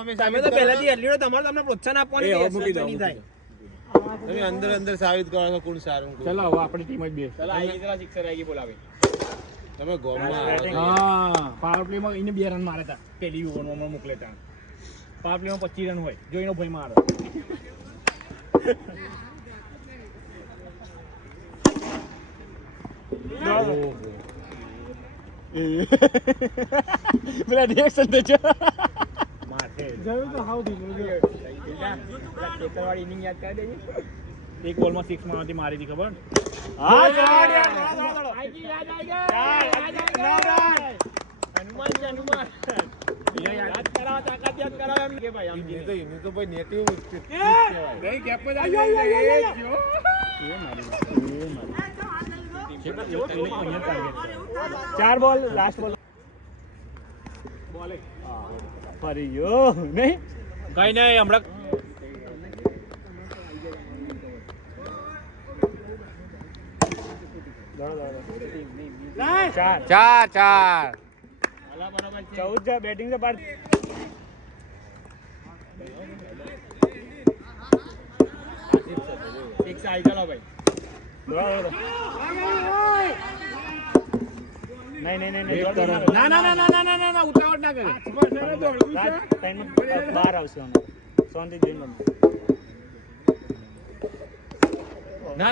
અમે તમે તો પહેલાથી એટલી તમારે તમને પ્રોત્સાહન આપવાની છે નહીં થાય તમે અંદર સાબિત કરો છો કોણ સારું ચલો હવે આપણી ટીમ જ બે ચલો આઈ ગઈ ચલા સિક્સર આવી ગઈ બોલાવે તમે ગોમમાં હા પાવર પ્લેમાં એને 2 રન માર્યા હતા પેલી ઓવરમાં મોકલે તા પાવર પ્લેમાં 25 રન હોય જો એનો ભાઈ મારે પેલા રિએક્શન તો છે માથે જરૂર તો હાઉ થઈ ગયું કેકરવાળી ઇનિંગ યાદ કરી દેજે એક બોલમાં 6 માંથી મારી હતી ખબર હા યાદ હનુમાન છે હનુમાન યાદ કરાવો તાકાત યાદ કરાવો એમ કે ભાઈ આમ એમની તો ભાઈ નેટિવ ગઈ ગેપ પર ચાર બોલ લાસ્ટ બોલ ફરી ગયો નહીં કઈ નહીં હમણાં ચાર અલા બરાબર છે 14 છે બેટિંગ છે બાર સિક્સ આવી ચાલો ભાઈ નહીં ના ઉતાવળ ના કરે બહાર આવશે શાંતિ જઈને ના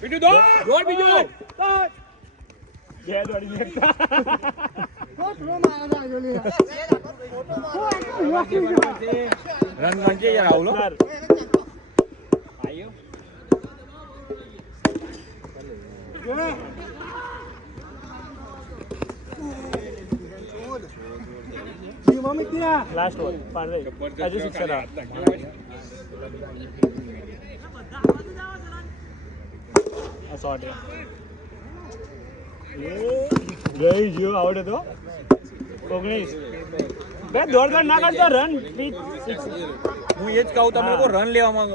બીજું દો ગોલ બીજો જે દોડી દેખતા રન ગણજે યાર આવું આયો લાસ્ટ બોલ પાર હજુ સિક્સર આ શોટ ગઈ જો આવડે તો 19 બે દોડ ના કરતો રન હું એ જ કહું તમે લોકો રન લેવામાં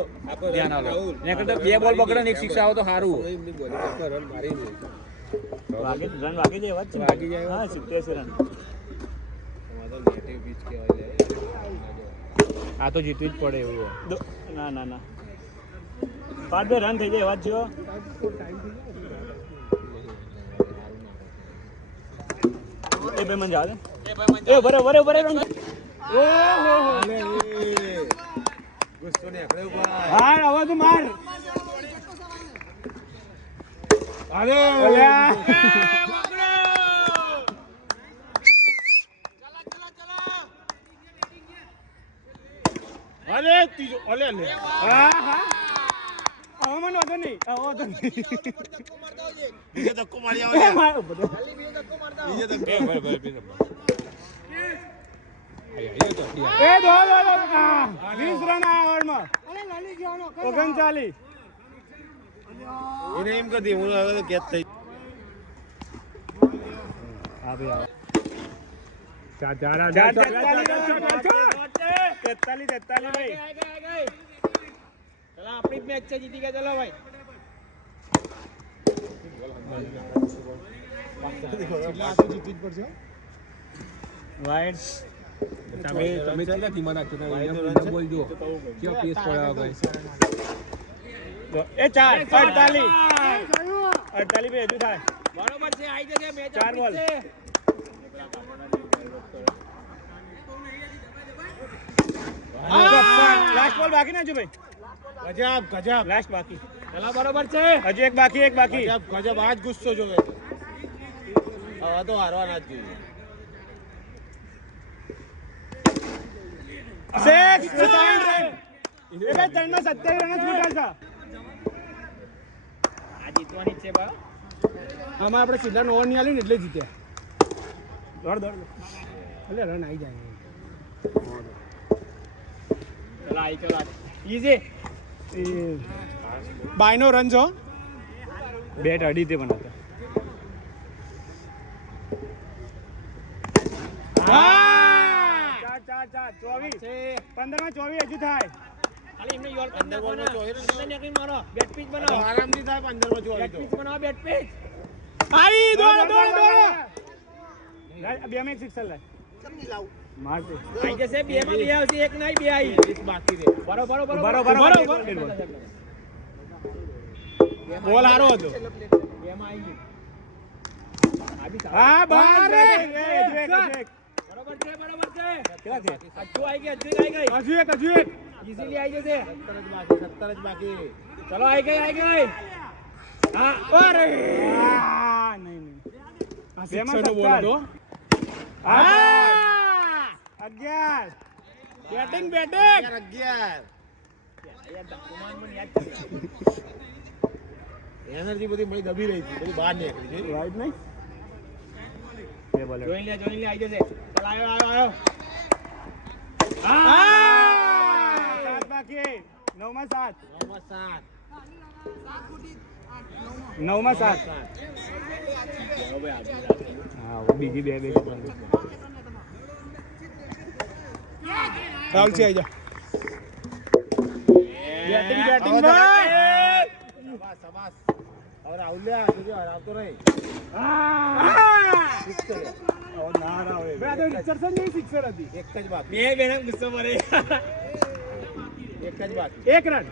ધ્યાન આપો ને કરતા 2 બોલ પકડો ને એક સિક્સ આવે તો સારું રન મારી રન વાગી જાય વાત વાગી જાય હા 87 રન નેટિવ પીચ કહેવાય આ તો જીતવી જ પડે એવું ના પાંચ બે રન થઈ જાય વાત જો એ ભાઈ મને જાવ એ બરાબર રન ઓહો ગુસ્સો ને આકડે ભાઈ હાર આવા તો માર અરે અરે ત્રીજો ઓલે લે હા હવે મને વાંધો નહીં બીજો ધક્કો મારી આવે બીજો ધક્કો એ દો 20 રન આ ઓવરમાં 39 એને એમ કરી હું હવે કેચ થઈ હા ભાઈ ચાર 43 ભાઈ ચલો આપણી જ મેચ છે જીતી ગયા ચલો ભાઈ વાઇડ તમે કેટલા ધીમા નાખતો બોલજો ક્યાં પેસ પડ્યા ભાઈ એ 48 ભાઈ હજુ થાય બરોબર છે આવી જશે મેચ 4 બોલ લાસ્ટ બોલ બાકી ના જો ભાઈ ગજબ લાસ્ટ બાકી ચલો બરોબર છે હજુ એક બાકી ગજબ આજ ગુસ્સો જોવે હવે તો હારવાના જ જોઈએ સિક્સ એ ભાઈ ત્રણમાં 27 રન જ મૂક્યા આ જીતવાની જ છે બા આમાં આપણે સીધા ઓવર નહીં આલ્યું ને એટલે જીત્યા દોડ એટલે રન આવી જાય ચલો આવી ચલો ઈઝી બાયનો રન છો બેટ અડી તે બનાવતા ચાર 24 15 માં 24 હજુ થાય ખાલી એમને યોર અંદર બોલમાં 24 અંદર નીકળી મારો બેટ પીચ બનાવો આરામથી થાય 15 માં 24 બેટ પીચ બનાવો બેટ પીચ આવી દોડ બે માં એક સિક્સર લાય મારતે આઈ જશે બે માં બે આવશે એક નહીં બે આવી 20 બાકી રે બરોબર બોલ હારો હતો બે માં આવી હા બસ રે બરોબર છે કેટલા છે હજુ આવી ગઈ હજુ એક ઈઝીલી આવી જશે 17 જ બાકી ચલો આવી ગઈ હા અરે નહીં આ સિક્સર નો બોલ હતો 11 બેટિંગ 11 એનર્જી બધી મળી દબી રહી હતી બધી બહાર નીકળી છે રાઈટ નહીં બે બોલ જોઈ લે આવી જશે ચલ આવ્યો સાત બાકી 9 માં 7 9 માં 7 હા બીજી બે રાહુલ છે આજા બેટિંગ ભાઈ શાબાશ હવે રાહુલ લે જોજો આવતો રહી ના આવે બે તો રિચર્ડસન ની સિક્સર હતી એક જ બાકી બે બેને ગુસ્સો મરે એક જ બાકી 1 રન